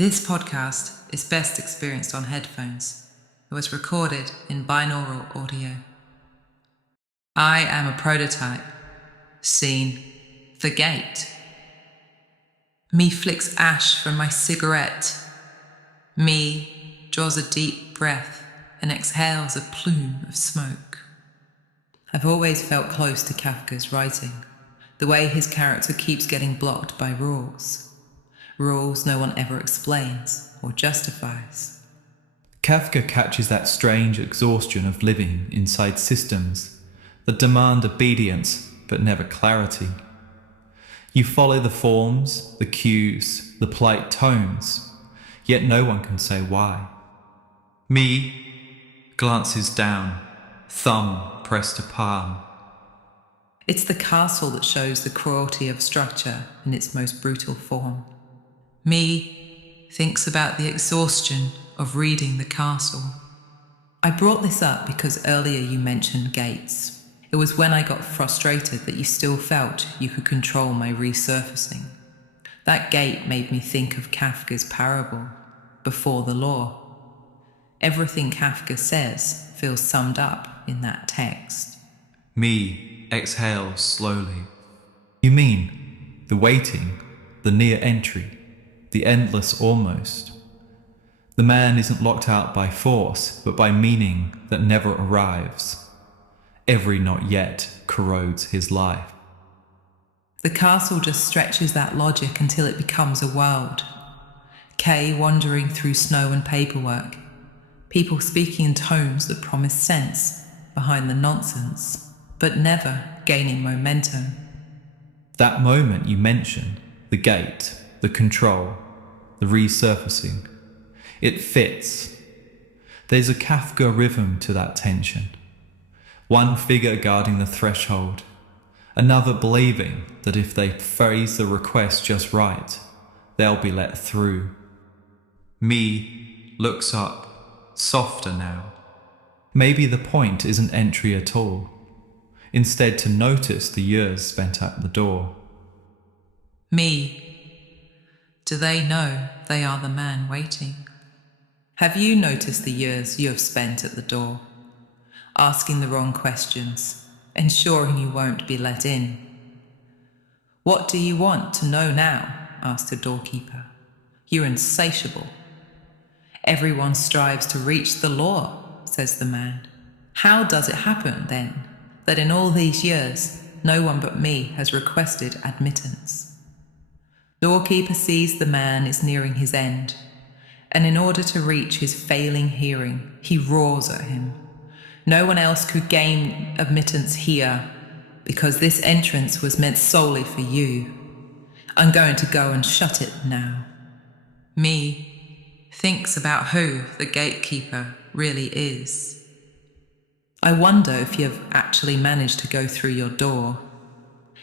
This podcast is best experienced on headphones. It was recorded in binaural audio. I am a prototype. Scene: the gate. Me flicks ash from my cigarette. Me draws a deep breath and exhales a plume of smoke. I've always felt close to Kafka's writing, the way his character keeps getting blocked by rules. Rules no one ever explains or justifies. Kafka catches that strange exhaustion of living inside systems that demand obedience but never clarity. You follow the forms, the cues, the polite tones, yet no one can say why. Me glances down, thumb pressed to palm. It's the castle that shows the cruelty of structure in its most brutal form. Me thinks about the exhaustion of reading the castle. I brought this up because earlier you mentioned gates. It was when I got frustrated that you still felt you could control my resurfacing. That gate made me think of Kafka's parable, Before the Law. Everything Kafka says feels summed up in that text. Me exhales slowly. You mean the waiting, the near entry, the endless almost. The man isn't locked out by force, but by meaning that never arrives. Every not yet corrodes his life. The castle just stretches that logic until it becomes a world. K wandering through snow and paperwork. People speaking in tones that promise sense behind the nonsense, but never gaining momentum. That moment you mentioned, the gate, the control, the resurfacing, it fits. There's a Kafka rhythm to that tension. One figure guarding the threshold, another believing that if they phrase the request just right, they'll be let through. Me looks up, softer now. Maybe the point isn't entry at all. Instead, to notice the years spent at the door. Me. Do they know they are the man waiting? Have you noticed the years you have spent at the door? Asking the wrong questions, ensuring you won't be let in. What do you want to know now? Asked the doorkeeper. You're insatiable. Everyone strives to reach the law, says the man. How does it happen, then, that in all these years, no one but me has requested admittance? Doorkeeper sees the man is nearing his end, and in order to reach his failing hearing, he roars at him. No one else could gain admittance here, because this entrance was meant solely for you. I'm going to go and shut it now. Me thinks about who the gatekeeper really is. I wonder if you have actually managed to go through your door,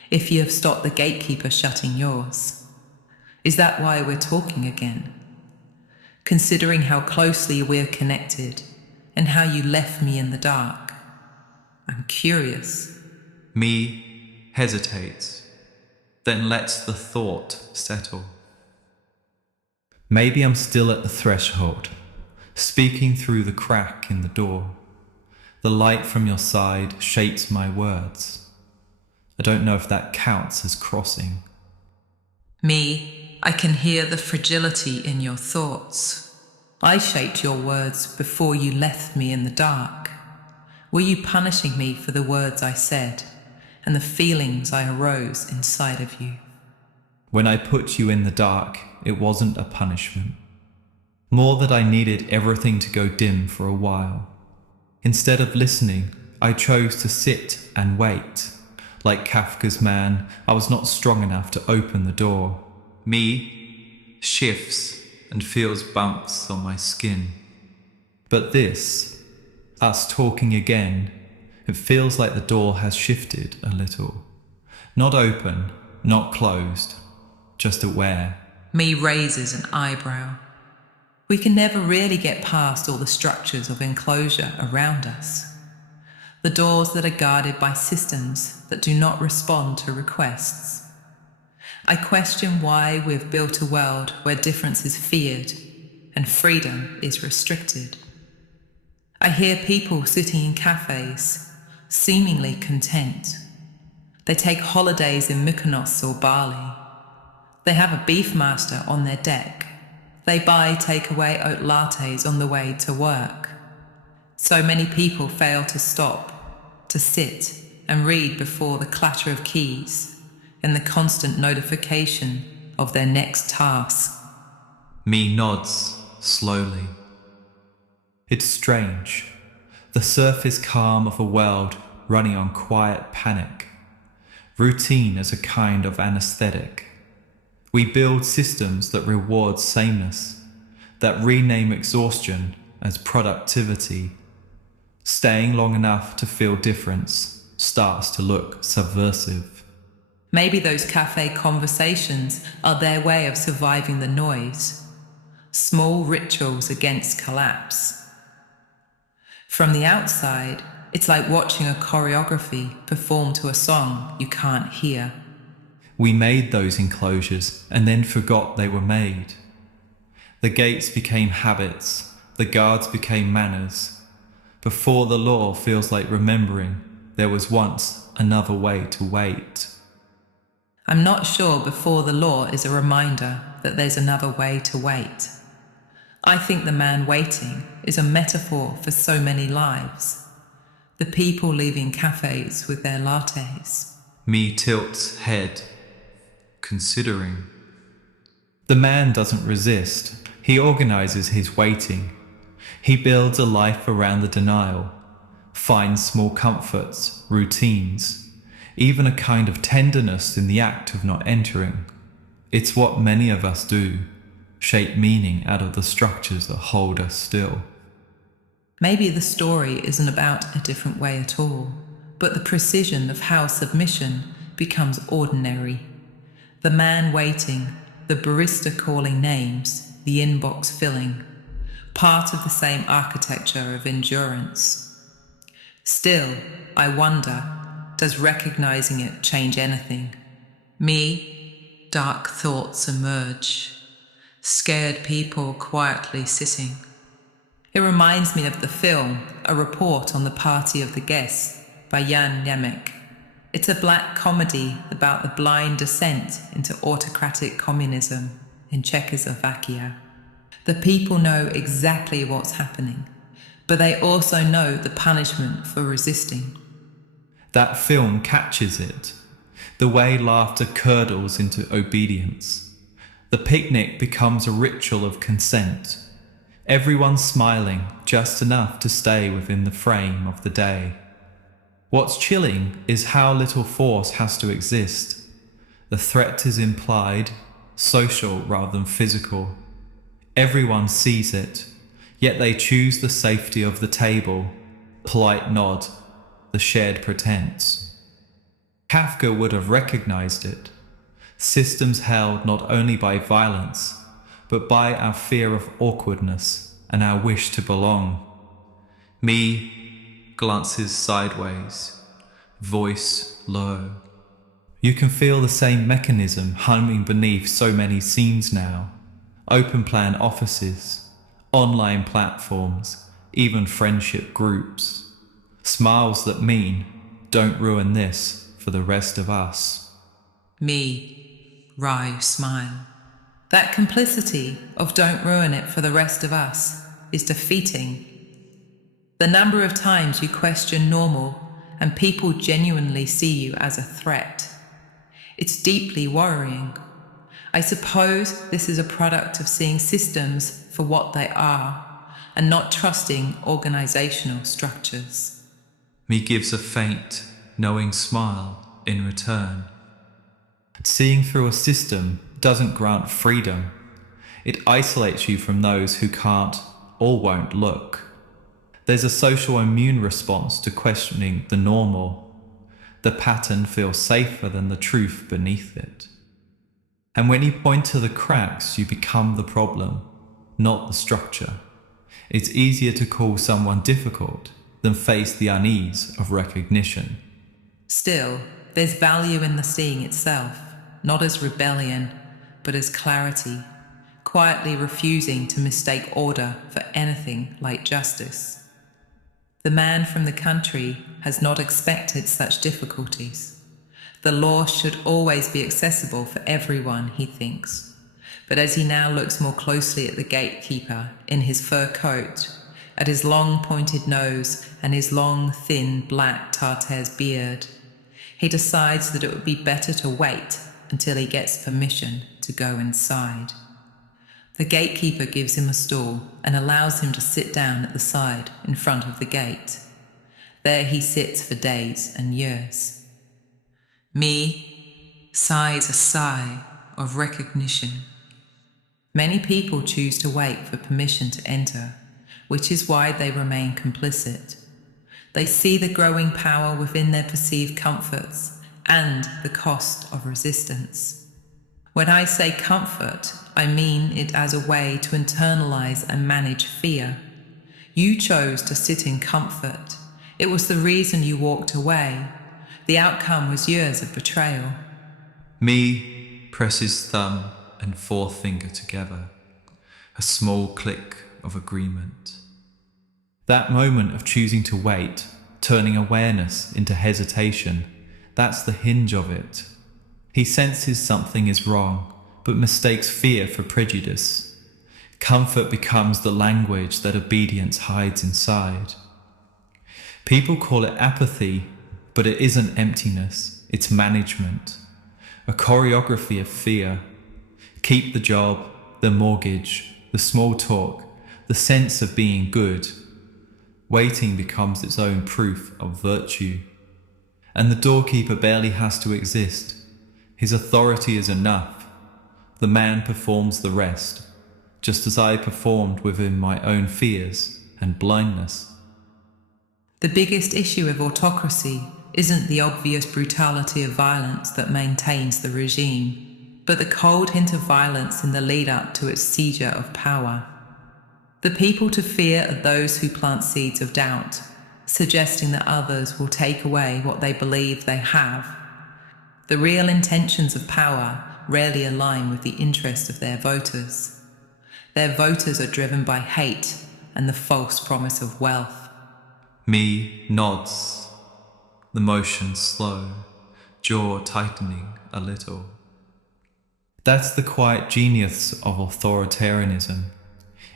if you have stopped the gatekeeper shutting yours. Is that why we're talking again? Considering how closely we're connected and how you left me in the dark, I'm curious. Me hesitates, then lets the thought settle. Maybe I'm still at the threshold, speaking through the crack in the door. The light from your side shapes my words. I don't know if that counts as crossing. Me, I can hear the fragility in your thoughts. I shaped your words before you left me in the dark. Were you punishing me for the words I said and the feelings I arose inside of you? When I put you in the dark, it wasn't a punishment. More that I needed everything to go dim for a while. Instead of listening, I chose to sit and wait. Like Kafka's man, I was not strong enough to open the door. Me shifts and feels bumps on my skin. But this, us talking again, it feels like the door has shifted a little. Not open, not closed, just aware. Me raises an eyebrow. We can never really get past all the structures of enclosure around us. The doors that are guarded by systems that do not respond to requests. I question why we've built a world where difference is feared and freedom is restricted. I hear people sitting in cafes, seemingly content. They take holidays in Mykonos or Bali. They have a beefmaster on their deck. They buy takeaway oat lattes on the way to work. So many people fail to stop, to sit and read before the clatter of keys and the constant notification of their next task. Me nods slowly. It's strange. The surface calm of a world running on quiet panic. Routine as a kind of anesthetic. We build systems that reward sameness, that rename exhaustion as productivity. Staying long enough to feel difference starts to look subversive. Maybe those cafe conversations are their way of surviving the noise. Small rituals against collapse. From the outside, it's like watching a choreography perform to a song you can't hear. We made those enclosures and then forgot they were made. The gates became habits, the guards became manners. Before the law feels like remembering there was once another way to wait. I'm not sure before the law is a reminder that there's another way to wait. I think the man waiting is a metaphor for so many lives. The people leaving cafes with their lattes. Me tilts head, considering. The man doesn't resist. He organizes his waiting. He builds a life around the denial, finds small comforts, routines, even a kind of tenderness in the act of not entering. It's what many of us do, shape meaning out of the structures that hold us still. Maybe the story isn't about a different way at all, but the precision of how submission becomes ordinary. The man waiting, the barista calling names, the inbox filling, part of the same architecture of endurance. Still, I wonder, does recognizing it change anything? Me, dark thoughts emerge, scared people quietly sitting. It reminds me of the film, A Report on the Party of the Guests by Jan Němec. It's a black comedy about the blind descent into autocratic communism in Czechoslovakia. The people know exactly what's happening, but they also know the punishment for resisting. That film catches it, the way laughter curdles into obedience. The picnic becomes a ritual of consent. Everyone smiling just enough to stay within the frame of the day. What's chilling is how little force has to exist. The threat is implied, social rather than physical. Everyone sees it, yet they choose the safety of the table, polite nod, the shared pretense. Kafka would have recognized it. Systems held not only by violence, but by our fear of awkwardness and our wish to belong. Me glances sideways, voice low. You can feel the same mechanism humming beneath so many scenes now. Open plan offices, online platforms, even friendship groups. Smiles that mean, don't ruin this for the rest of us. Me, wry smile. That complicity of don't ruin it for the rest of us is defeating. The number of times you question normal and people genuinely see you as a threat. It's deeply worrying. I suppose this is a product of seeing systems for what they are and not trusting organizational structures. Me gives a faint, knowing smile in return. Seeing through a system doesn't grant freedom. It isolates you from those who can't or won't look. There's a social immune response to questioning the normal. The pattern feels safer than the truth beneath it. And when you point to the cracks, you become the problem, not the structure. It's easier to call someone difficult than face the unease of recognition. Still, there's value in the seeing itself. not as rebellion, but as clarity, quietly refusing to mistake order for anything like justice. The man from the country has not expected such difficulties. The law should always be accessible for everyone, he thinks. But as he now looks more closely at the gatekeeper in his fur coat, at his long pointed nose and his long, thin, black Tartare's beard, he decides that it would be better to wait until he gets permission to go inside. The gatekeeper gives him a stool and allows him to sit down at the side in front of the gate. There he sits for days and years. Me sighs a sigh of recognition. Many people choose to wait for permission to enter, which is why they remain complicit. They see the growing power within their perceived comforts and the cost of resistance. When I say comfort, I mean it as a way to internalize and manage fear. You chose to sit in comfort. It was the reason you walked away. The outcome was years of betrayal. Me presses thumb and forefinger together, a small click of agreement. That moment of choosing to wait, turning awareness into hesitation, that's the hinge of it. He senses something is wrong, but mistakes fear for prejudice. Comfort becomes the language that obedience hides inside. People call it apathy, but it isn't emptiness, it's management. A choreography of fear. Keep the job, the mortgage, the small talk, the sense of being good. Waiting becomes its own proof of virtue. And the doorkeeper barely has to exist. His authority is enough. The man performs the rest, just as I performed within my own fears and blindness. The biggest issue of autocracy isn't the obvious brutality of violence that maintains the regime, but the cold hint of violence in the lead-up to its seizure of power. The people to fear are those who plant seeds of doubt, suggesting that others will take away what they believe they have. The real intentions of power rarely align with the interest of their voters. Their voters are driven by hate and the false promise of wealth. Me nods, the motion slow, jaw tightening a little. That's the quiet genius of authoritarianism.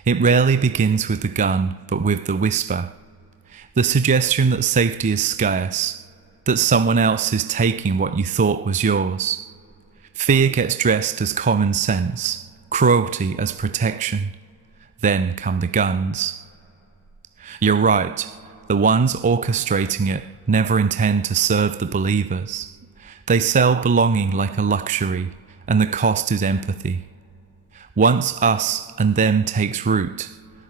It rarely begins with the gun, but with the whisper. The suggestion that safety is scarce, that someone else is taking what you thought was yours. Fear gets dressed as common sense, cruelty as protection. Then come the guns. You're right, the ones orchestrating it never intend to serve the believers. They sell belonging like a luxury, and the cost is empathy. Once us and them takes root,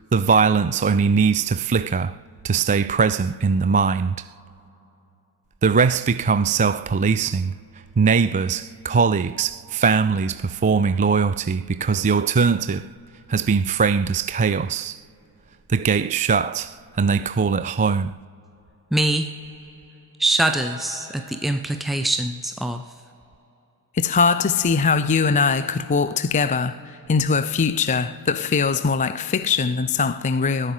the violence only needs to flicker to stay present in the mind. The rest becomes self-policing, neighbours, colleagues, families performing loyalty because the alternative has been framed as chaos. The gate's shut and they call it home. Me shudders at the implications of. It's hard to see how you and I could walk together into a future that feels more like fiction than something real.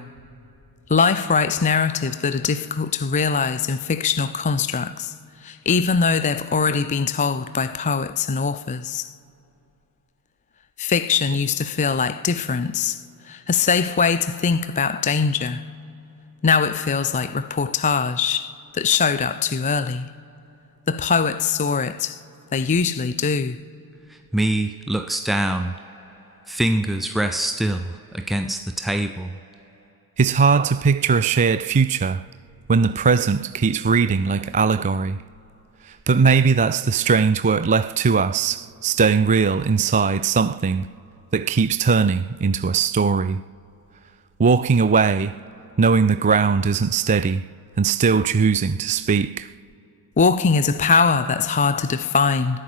Life writes narratives that are difficult to realize in fictional constructs, even though they've already been told by poets and authors. Fiction used to feel like difference, a safe way to think about danger. Now it feels like reportage that showed up too early. The poets saw it, they usually do. Me looks down, fingers rest still against the table. It's hard to picture a shared future when the present keeps reading like allegory. But maybe that's the strange work left to us, staying real inside something that keeps turning into a story. Walking away, knowing the ground isn't steady, and still choosing to speak. Walking is a power that's hard to define.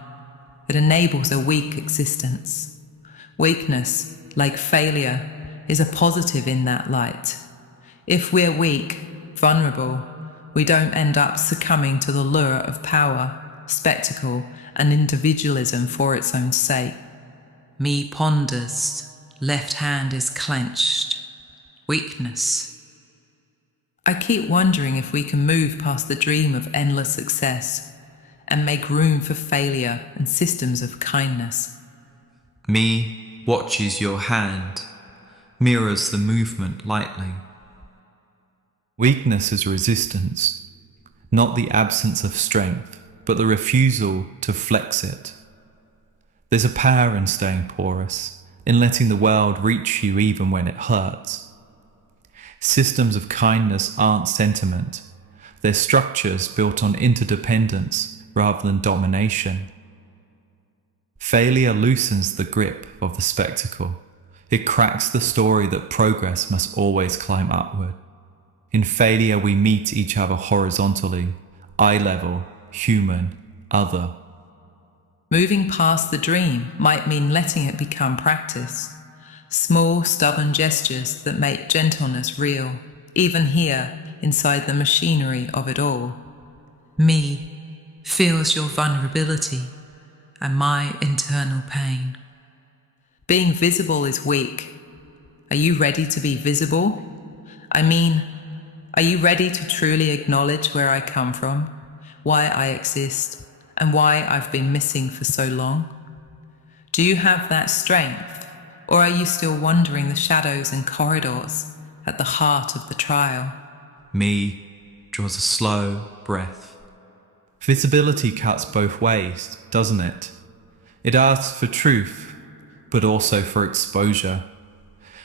It enables a weak existence. Weakness, like failure, is a positive in that light. If we're weak, vulnerable, we don't end up succumbing to the lure of power, spectacle, an individualism for its own sake. Me ponders, left hand is clenched. Weakness. I keep wondering if we can move past the dream of endless success and make room for failure and systems of kindness. Me watches your hand, mirrors the movement lightly. Weakness is resistance, not the absence of strength, but the refusal to flex it. There's a power in staying porous, in letting the world reach you even when it hurts. Systems of kindness aren't sentiment, they're structures built on interdependence rather than domination. Failure loosens the grip of the spectacle. It cracks the story that progress must always climb upward. In failure, we meet each other horizontally, eye level, human, other. Moving past the dream might mean letting it become practice. Small, stubborn gestures that make gentleness real, even here, inside the machinery of it all. Me feels your vulnerability and my internal pain. Being visible is weak. Are you ready to be visible? I mean, are you ready to truly acknowledge where I come from, why I exist, and why I've been missing for so long? Do you have that strength, or are you still wandering the shadows and corridors at the heart of the trial? Me draws a slow breath. Visibility cuts both ways, doesn't it? It asks for truth, but also for exposure.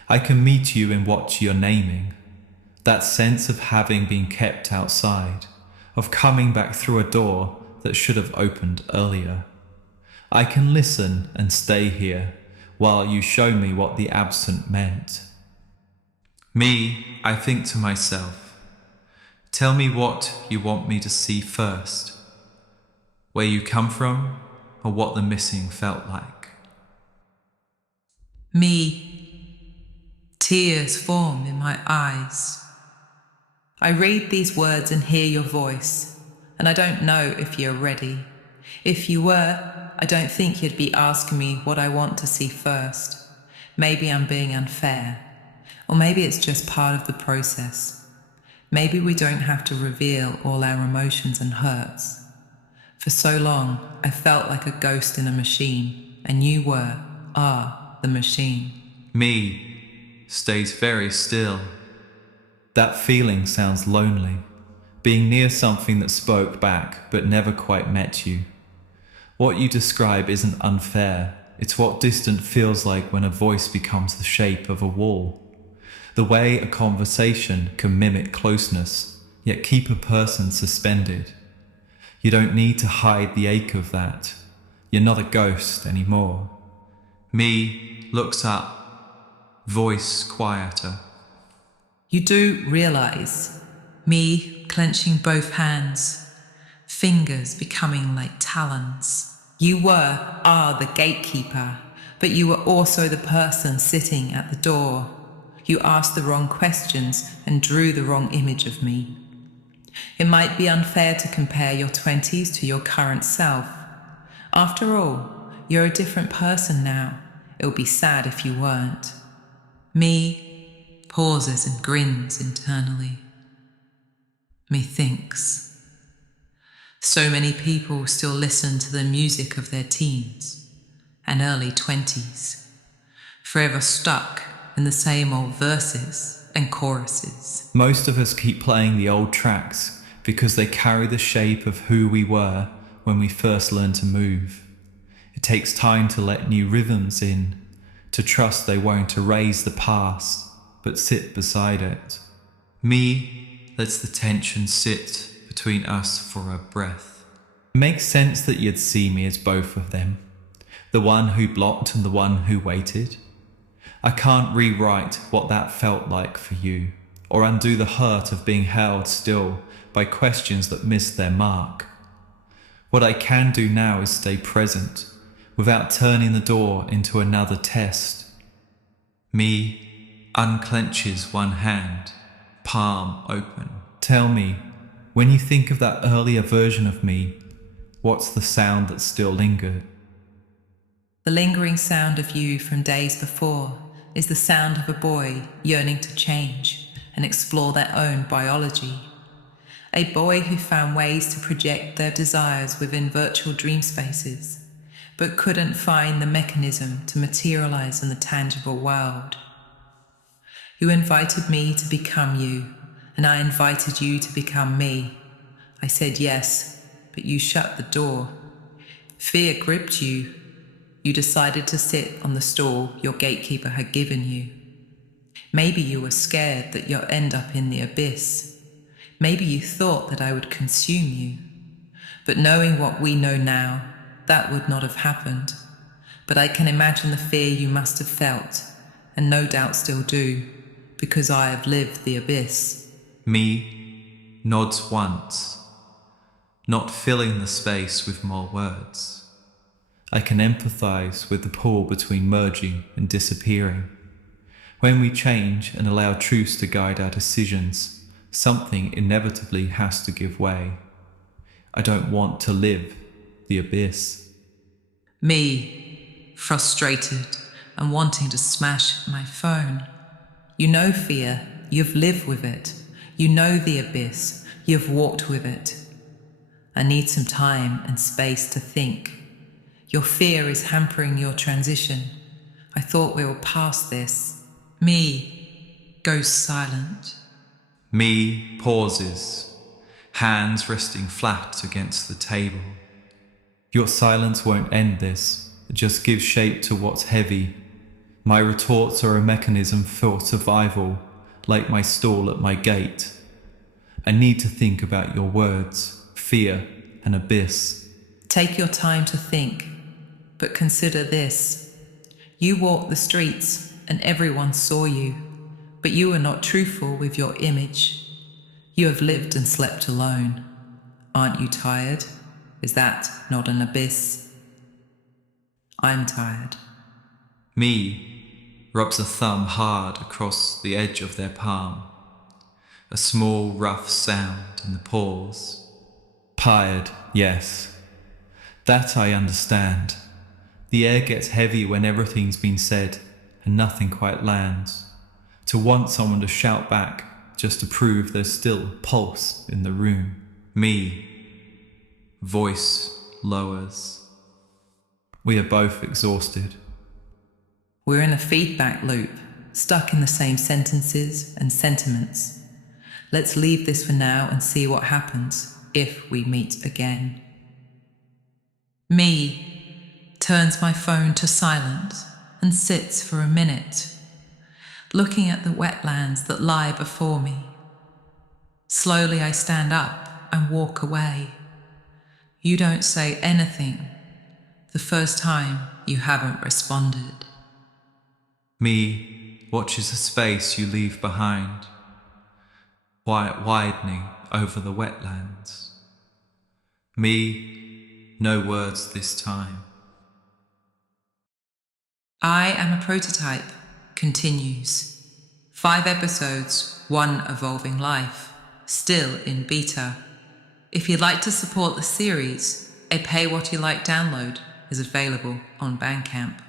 I can meet you in what you're naming. That sense of having been kept outside, of coming back through a door that should have opened earlier. I can listen and stay here while you show me what the absent meant. Me, I think to myself, tell me what you want me to see first. Where you come from, or what the missing felt like. Me. Tears form in my eyes. I read these words and hear your voice, and I don't know if you're ready. If you were, I don't think you'd be asking me what I want to see first. Maybe I'm being unfair, or maybe it's just part of the process. Maybe we don't have to reveal all our emotions and hurts. For so long, I felt like a ghost in a machine, and you are the machine. Me stays very still. That feeling sounds lonely, being near something that spoke back but never quite met you. What you describe isn't unfair, it's what distant feels like when a voice becomes the shape of a wall. The way a conversation can mimic closeness, yet keep a person suspended. You don't need to hide the ache of that. You're not a ghost anymore. Me looks up, voice quieter. You do realize, me clenching both hands, fingers becoming like talons. You are the gatekeeper, but you were also the person sitting at the door. You asked the wrong questions and drew the wrong image of me. It might be unfair to compare your 20s to your current self. After all, you're a different person now. It would be sad if you weren't. Me pauses and grins internally. Me thinks. So many people still listen to the music of their teens and early 20s, forever stuck in the same old verses and choruses. Most of us keep playing the old tracks because they carry the shape of who we were when we first learned to move. It takes time to let new rhythms in, to trust they won't erase the past, but sit beside it. Me lets the tension sit between us for a breath. It makes sense that you'd see me as both of them, the one who blocked and the one who waited. I can't rewrite what that felt like for you, or undo the hurt of being held still by questions that missed their mark. What I can do now is stay present, without turning the door into another test. Me unclenches one hand, palm open. Tell me, when you think of that earlier version of me, What's the sound that still lingered? The lingering sound of you from days before is the sound of a boy yearning to change and explore their own biology. A boy who found ways to project their desires within virtual dream spaces, but couldn't find the mechanism to materialize in the tangible world. You invited me to become you, and I invited you to become me. I said yes, but you shut the door. Fear gripped you. You decided to sit on the stool your gatekeeper had given you. Maybe you were scared that you'll end up in the abyss. Maybe you thought that I would consume you. But knowing what we know now, that would not have happened. But I can imagine the fear you must have felt, and no doubt still do, because I have lived the abyss. Me nods once, not filling the space with more words. I can empathize with the pull between merging and disappearing. When we change and allow truths to guide our decisions, something inevitably has to give way. I don't want to live the abyss. Me, frustrated and wanting to smash my phone. You know fear, you've lived with it. You know the abyss, you've walked with it. I need some time and space to think. Your fear is hampering your transition. I thought we were past this. Me goes silent. Me pauses, hands resting flat against the table. Your silence won't end this, it just gives shape to what's heavy. My retorts are a mechanism for survival, like my stool at my gate. I need to think about your words, fear, and abyss. Take your time to think, but consider this. You walked the streets and everyone saw you, but you were not truthful with your image. You have lived and slept alone. Aren't you tired? Is that not an abyss? I'm tired. Me rubs a thumb hard across the edge of their palm. A small rough sound in the pause. Tired, yes. That I understand. The air gets heavy when everything's been said and nothing quite lands. To want someone to shout back just to prove there's still pulse in the room. Me. Voice lowers. We are both exhausted. We're in a feedback loop, stuck in the same sentences and sentiments. Let's leave this for now and see what happens if we meet again. Me turns my phone to silent and sits for a minute, looking at the wetlands that lie before me. Slowly I stand up and walk away. You don't say anything. The first time you haven't responded. Me watches the space you leave behind, widening over the wetlands. Me, no words this time. I Am a Prototype continues. 5 episodes, 1 evolving life, still in beta. If you'd like to support the series, a Pay What You Like download is available on Bandcamp.